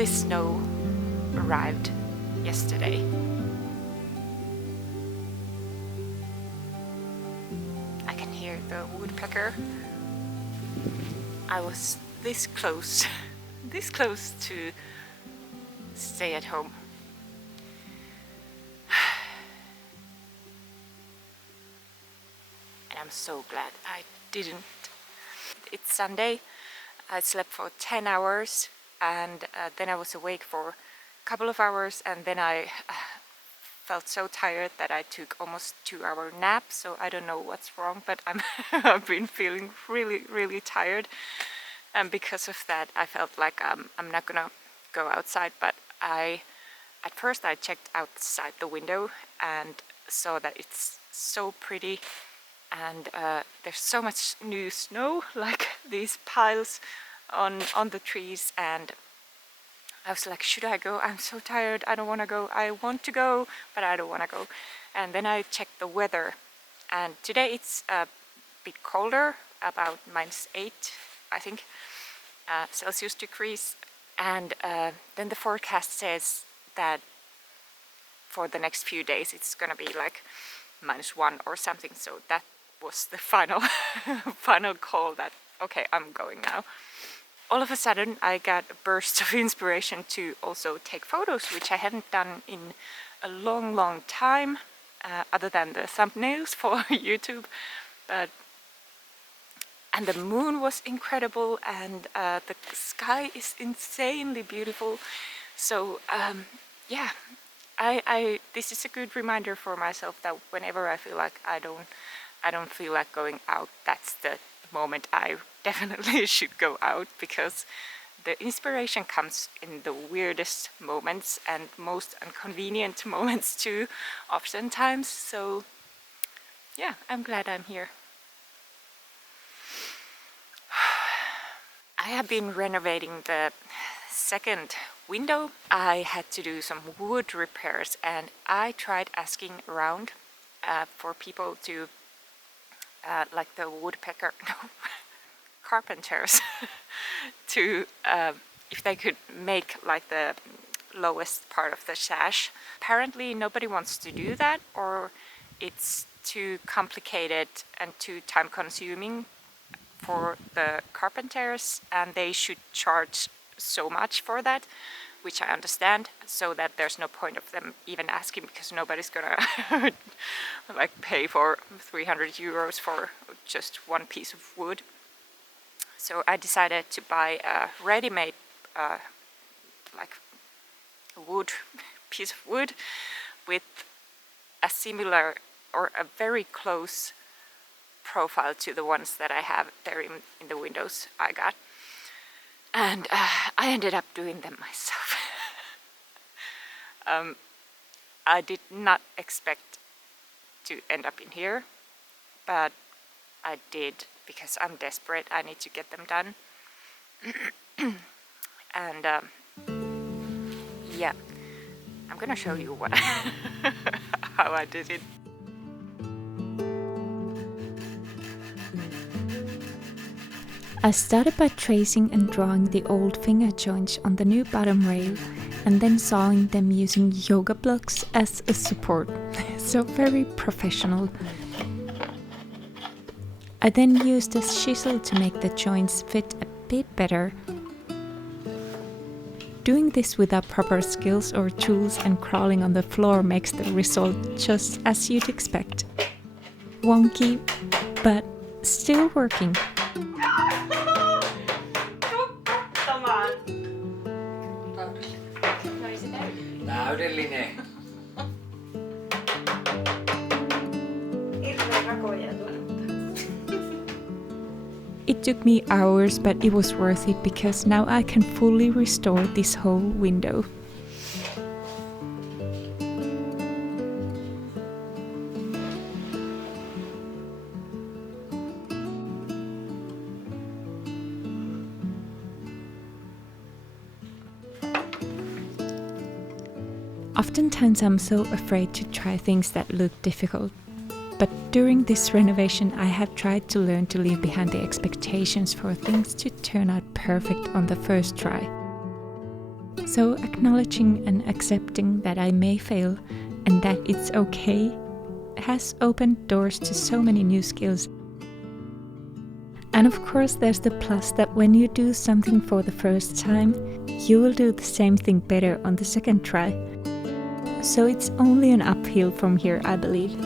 this snow arrived yesterday. I can hear the woodpecker. I was this close, this close to stay at home. And I'm so glad I didn't. It's Sunday. I slept for 10 hours and then I was awake for a couple of hours, and then I felt so tired that I took almost 2-hour nap. So I don't know what's wrong, but I've been feeling really tired, and because of that I felt like I'm not gonna go outside. But at first I checked outside the window and saw that it's so pretty, and there's so much new snow, like these piles on the trees, and I was like, should I go? I'm so tired, I don't want to go. I want to go, but I don't want to go. And then I checked the weather, and today it's a bit colder, about -8, I think, Celsius degrees. And then the forecast says that for the next few days it's gonna be like -1 or something. So that was the final final call that okay, I'm going now. All of a sudden I got a burst of inspiration to also take photos, which I hadn't done in a long time, other than the thumbnails for YouTube. And the moon was incredible, and the sky is insanely beautiful. So yeah, this is a good reminder for myself that whenever I feel like I don't feel like going out, that's the moment I definitely should go out, because the inspiration comes in the weirdest moments and most inconvenient moments too, oftentimes. So yeah, I'm glad I'm here. I have been renovating the second window. I had to do some wood repairs, and I tried asking around for people to like the woodpecker, no, carpenters to if they could make like the lowest part of the sash. Apparently nobody wants to do that, or it's too complicated and too time consuming for the carpenters, and they should charge so much for that, which I understand, so that there's no point of them even asking, because nobody's gonna like pay for 300 euros for just one piece of wood. So I decided to buy a ready-made like a wood piece of wood with a similar or a very close profile to the ones that I have there in the windows I got. And I ended up doing them myself. I did not expect to end up in here, but I did, because I'm desperate. I need to get them done. And yeah, I'm gonna show you what how I did it. I started by tracing and drawing the old finger joints on the new bottom rail, and then sawing them using yoga blocks as a support. So very professional. I then used a chisel to make the joints fit a bit better. Doing this without proper skills or tools and crawling on the floor makes the result just as you'd expect. Wonky, but still working. Täydellinen. It took me hours, but it was worth it, because now I can fully restore this whole window. Oftentimes I'm so afraid to try things that look difficult. But during this renovation I have tried to learn to leave behind the expectations for things to turn out perfect on the first try. So acknowledging and accepting that I may fail and that it's okay has opened doors to so many new skills. And of course there's the plus that when you do something for the first time, you will do the same thing better on the second try. So it's only an uphill from here, I believe.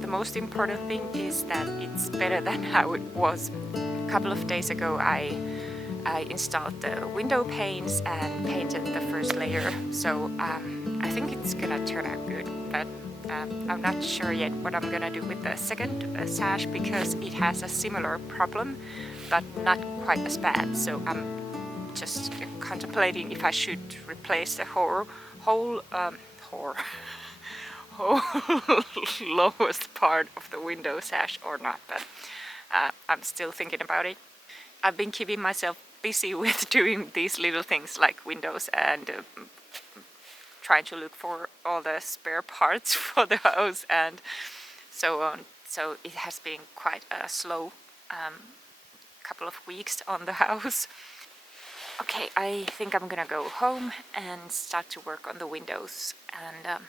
The most important thing is that it's better than how it was. A couple of days ago I installed the window panes and painted the first layer, so I think it's gonna turn out good, but I'm not sure yet what I'm gonna do with the second sash because it has a similar problem but not quite as bad, so I'm just contemplating if I should replace the whole lowest part of the window sash or not, but I'm still thinking about it. I've been keeping myself busy with doing these little things like windows and trying to look for all the spare parts for the house and so on. So it has been quite a slow couple of weeks on the house. Okay, I think I'm gonna go home and start to work on the windows, and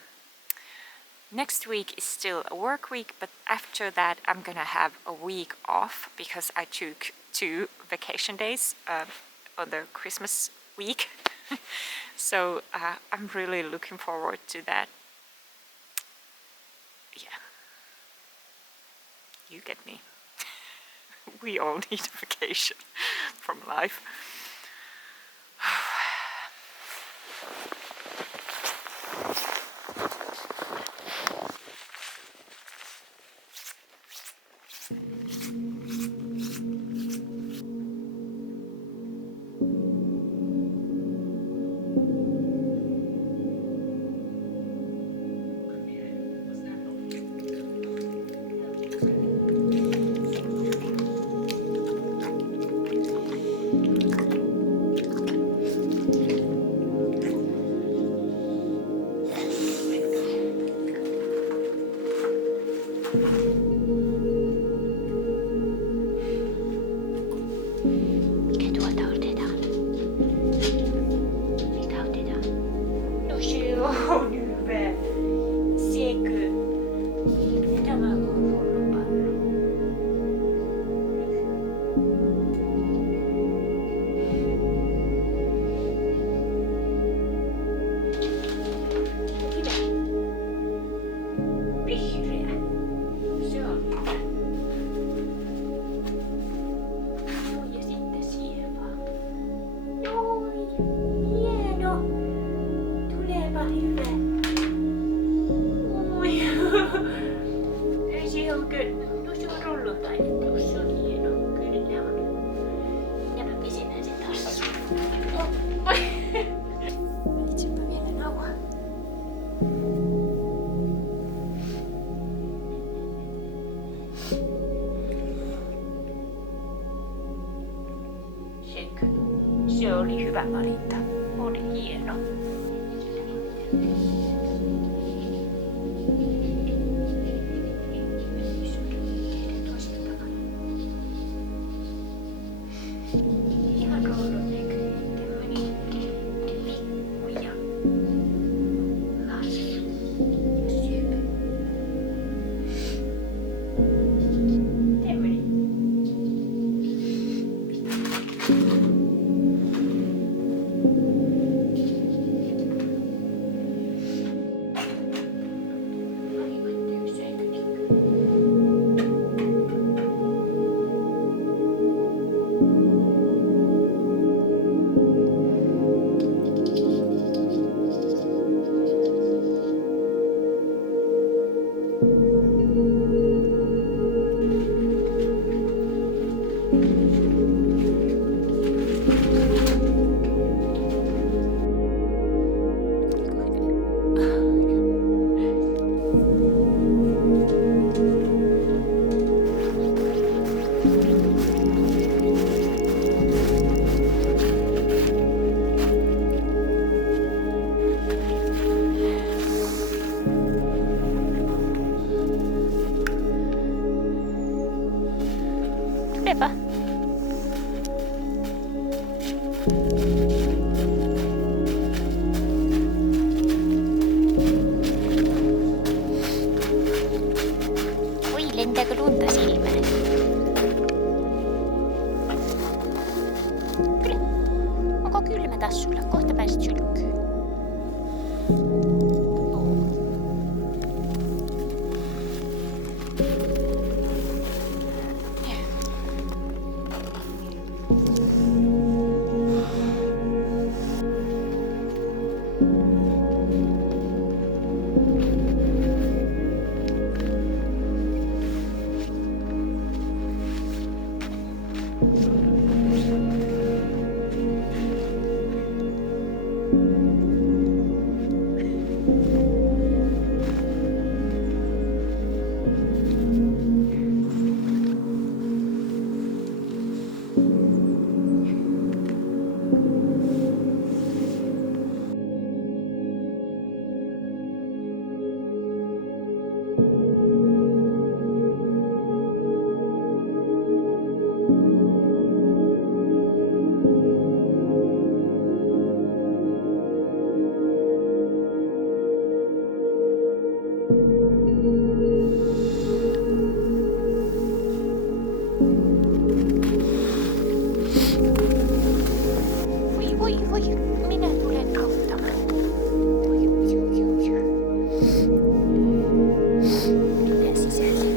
next week is still a work week, but after that I'm gonna have a week off because I took 2 vacation days on the Christmas week. So I'm really looking forward to that. Yeah, you get me. We all need a vacation from life. Tuossa on Rollon taidetta, tuossa on hieno. Kyllä on. Minäpä pesenään sen taas. Itsepä vielä nauha. Sekö? Se oli hyvä valinta. Oli hieno. Tulepa. Lentääkö lunta silmään? Kyllä. Onko kylmä taas sulla? Kohta pääset sylkkyyn. Voi, minä tulen auttamaan. Minä sisälle.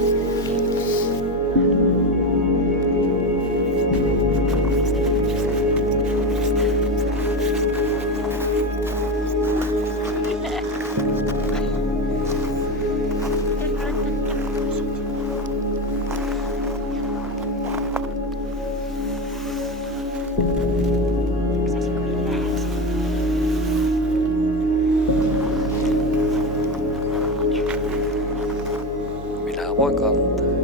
Minä voin kantaa.